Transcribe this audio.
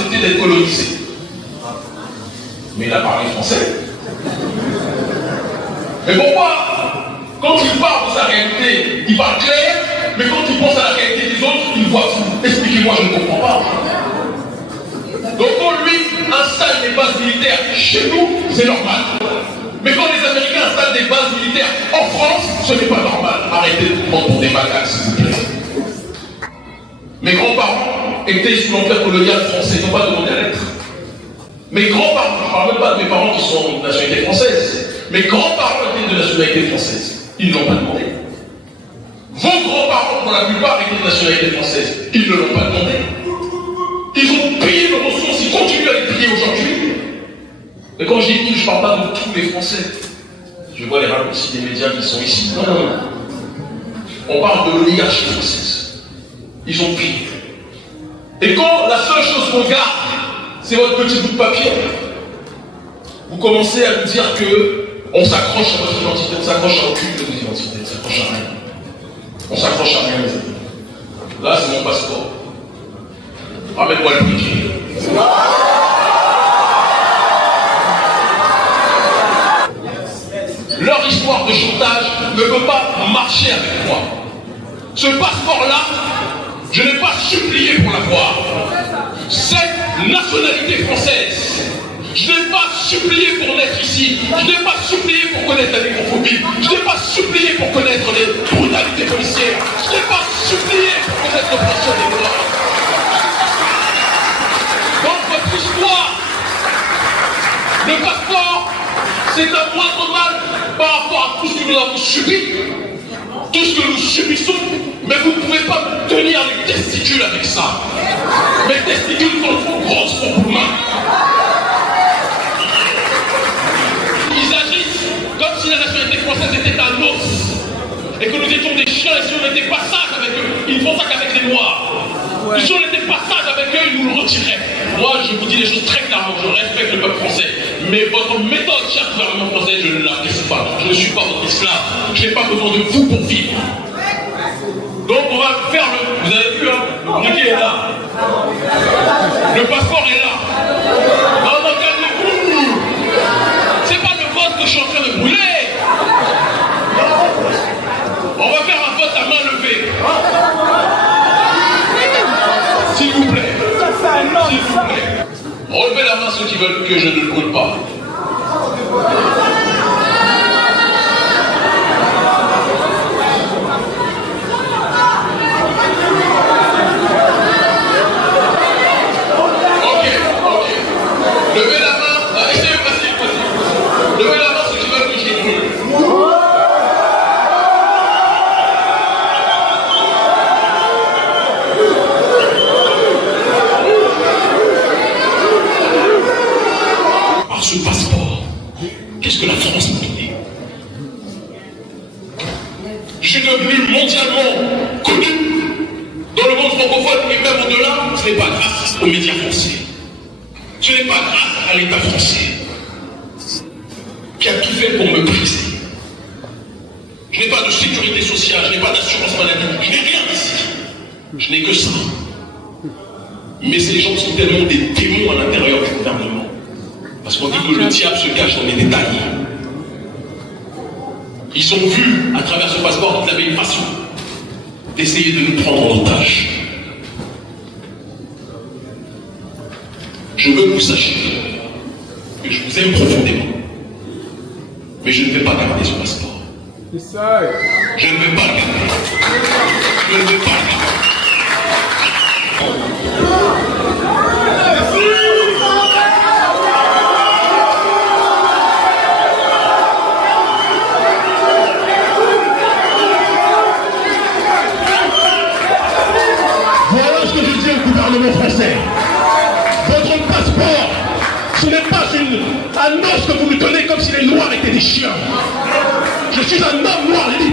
accepté d'être colonisé. Mais il a parlé français. Mais pourquoi, quand il parle de sa réalité, il parle clair, mais quand il pense à la réalité des autres, il voit flou. Expliquez-moi, je ne comprends pas. Donc quand lui installe des bases militaires chez nous, c'est normal. Mais quand les Américains installent des bases militaires en France, ce n'est pas normal. Arrêtez de prendre pour des macaques, s'il vous plaît. Mes grands-parents étaient sous l'empire colonial français, ils n'ont pas demandé à l'être. Mes grands-parents, je ne parle même pas de mes parents qui sont de nationalité française, mes grands-parents étaient de nationalité française, ils ne l'ont pas demandé. Vos grands-parents, pour la plupart, étaient de nationalité française, ils ne l'ont pas demandé. Ils ont pillé nos ressources, ils continuent à les piller aujourd'hui. Et quand je dis ils, je ne parle pas de tous les Français. Je vois les raccourcis des médias qui sont ici. Non, non, non. On parle de l'oligarchie française. Ils ont pillé. Et quand la seule chose qu'on garde, c'est votre petit bout de papier, vous commencez à nous dire qu'on s'accroche à votre identité, on s'accroche à aucune de vos identités, on s'accroche à rien. On s'accroche à rien, les amis. Là, c'est mon passeport. Ramène-moi le briquet. Leur histoire de chantage ne peut pas marcher avec moi. Ce passeport-là, je n'ai pas supplié pour l'avoir. Cette nationalité française, je n'ai pas supplié pour naître ici. Je n'ai pas supplié pour connaître la négrophobie. Je n'ai pas supplié pour connaître les brutalités policières. Je n'ai pas supplié pour connaître l'oppression des Noirs. Dans votre histoire, le passeport, c'est un moindre mal par rapport à tout ce que nous avons subi, tout ce que nous subissons, mais vous ne pouvez pas me tenir les testicules avec ça. Mes testicules sont trop grosses pour vos mains. Ils agissent comme si la nationalité française était un os, et que nous étions des chiens, et si on était pas sages avec eux, ils font ça qu'avec les Noirs. Si on n'était pas sages avec eux, ils nous le retiraient. Moi, je vous dis les choses très clairement, je respecte le peuple français. Mais votre méthode, cher gouvernement français, je ne l'apprécie pas. Je ne suis pas votre esclave. Je n'ai pas besoin de vous pour vivre. Donc on va faire le... Vous avez vu, hein? Le briquet est là. Le passeport est là. Non, non, calmez-vous. C'est pas le vote que je suis en train de brûler. On va faire un vote à main levée. S'il vous plaît. S'il vous plaît. Relevez la main ceux qui veulent que je ne le brûle pas. Ok. Levez la main. Essayez facile. Levez la main ceux qui veulent que je le brûle. Ce passeport, qu'est-ce que la France m'a donné? Je suis devenu mondialement connu dans le monde francophone et même au-delà. Ce n'est pas grâce aux médias français. Ce n'est pas grâce à l'État français qui a tout fait pour me briser. Je n'ai pas de sécurité sociale, je n'ai pas d'assurance maladie, je n'ai rien ici. Je n'ai que ça. Mais ces gens sont tellement des démons à l'intérieur du gouvernement. Parce qu'on dit que le diable se cache dans les détails. Ils ont vu, à travers ce passeport, qu'ils avaient une façon d'essayer de nous prendre en otage. Je veux que vous sachiez que je vous aime profondément. Mais je ne vais pas garder ce passeport. Je ne vais pas le garder. Je ne vais pas le garder. Français. Votre passeport, ce n'est pas un os que vous me donnez comme si les Noirs étaient des chiens. Je suis un homme noir libre.